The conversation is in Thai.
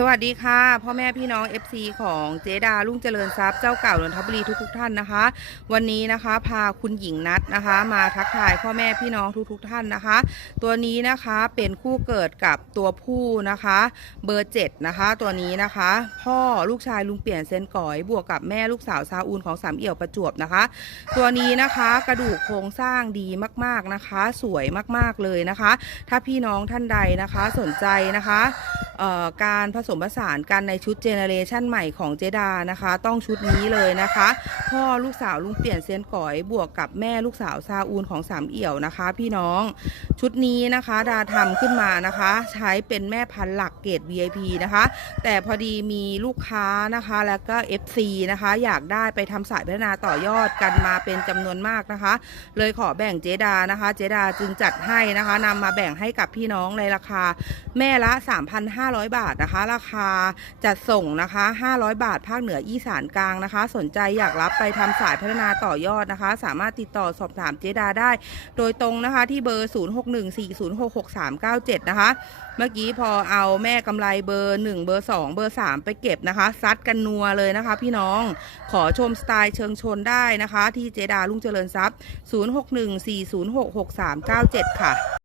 สวัสดีค่ะพ่อแม่พี่น้อง FC ของเจดาลุ่งเจริญทรัพย์เจ้าเก่านนทบุรีทุกๆทท่านนะคะ วันนี้นะคะพาคุณหญิงนัดนะคะ มาทักทายพ่อแม่พี่น้องทุกๆทท่านนะคะ ตัวนี้นะคะเป็นคู่เกิดกับตัวผู้นะคะ เบอร์7นะคะ ตัวนี้นะคะ พ่อลูกชายลุงเปลี่ยนเซนก่อยบวกกับแม่ลูกสาวซาอูนของสามเอี่ยวประจวบนะคะ ตัวนี้นะคะกระดูกโครงสร้างดีมากๆนะคะ สวยมากๆเลยนะคะ ถ้าพี่น้องท่านใดนะคะสนใจนะคะ การผสมผสานกันในชุดเจเนเรชันใหม่ของเจดานะคะ ต้องชุดนี้เลยนะคะ พ่อลูกสาวลุงเปลี่ยนเซียนก๋อยบวกกับแม่ลูกสาวซาอูนของสามเอี่ยวนะคะ พี่น้องชุดนี้นะคะ ดาทำขึ้นมานะคะ ใช้เป็นแม่พันธุ์หลักเกรด VIP นะคะ แต่พอดีมีลูกค้านะคะ แล้วก็ FC นะคะ อยากได้ไปทำสายพัฒนาต่อยอดกันมาเป็นจำนวนมากนะคะ เลยขอแบ่งเจดานะคะ เจดาจึงจัดให้นะคะนำมาแบ่งให้กับพี่น้องในราคาแม่ละ 3,500 500 บาทนะคะ ราคาจัดส่งนะคะ 500 บาท ภาคเหนืออีสานกลางนะคะ สนใจอยากรับไปทำสายพัฒนาต่อยอดนะคะ สามารถติดต่อสอบถามเจดาได้ โดยตรงนะคะที่เบอร์ 0614066397 นะคะ เมื่อกี้พอเอาแม่กำไรเบอร์ 1 เบอร์ 2 เบอร์ 3 ไปเก็บนะคะ ซัดกันนัวเลยนะคะ พี่น้องขอชมสไตล์เชิงชนได้นะคะ ที่เจดาลุงเจริญทรัพย์ 0614066397 ค่ะ